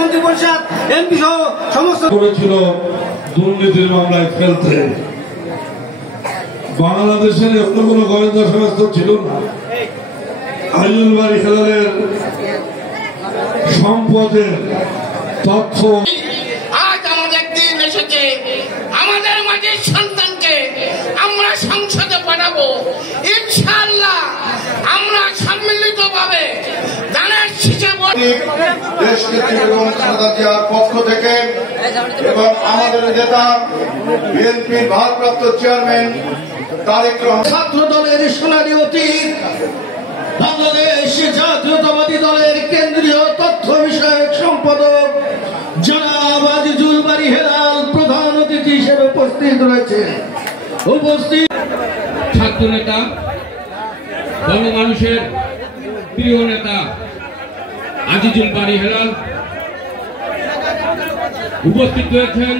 মন্ত্রিপরিষদ এমপি সহ সমস্ত করেছিল দুর্নীতির মামলায় ফেলতে। বাংলাদেশের অন্য কোনো গোয়েন্দা সংস্থা ছিল না আজিজুল বারী হেলালের সম্পদের তথ্য। আজ আমাদের দিন এসেছে, আমাদের মাঝে সন্তানকে আমরা সংসদে পাঠাবো। ইনশাআল্লাহ আমরা সম্মিলিত ভাবে দানের শীষে পক্ষ থেকে এবং আমাদের নেতা বিএনপির ভারপ্রাপ্ত চেয়ারম্যান তারেক রহমান, ছাত্র দলের সোনালী অতীত, বাংলাদেশ জাতীয়তাবাদী দলের কেন্দ্রীয় তথ্য বিষয়ক সম্পাদক জনাব আজিজুল বারী হেলাল প্রধান অতিথি হিসেবে উপস্থিত রয়েছে। ছাত্র নেতা, গণমানুষের প্রিয় নেতা আজিজুল বারী হেলাল উপস্থিত রয়েছেন।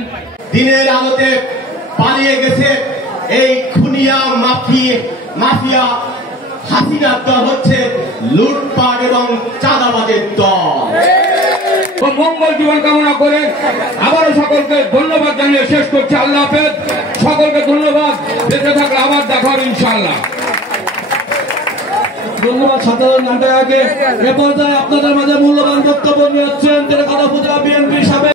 দিনের আলোতে পালিয়ে গেছে এই খুনিয়া মাফিয়া হাসিনার দল হচ্ছে লুটপাট এবং চাঁদাবাজের দল। মঙ্গল জীবন কামনা করে আবারও সকলকে ধন্যবাদ জানিয়ে শেষ করছি। আল্লাহ হাফেজ, সকলকে ধন্যবাদ। বেঁচে থাকলে আবার দেখা হবে ইনশাআল্লাহ। ধন্যবাদ সাধারণ নামটা আগে এ পর্যায়ে আপনাদের মাঝে মূল্যবান বক্তব্য নিয়ে যাচ্ছেন জেলা বিএনপি সাবেক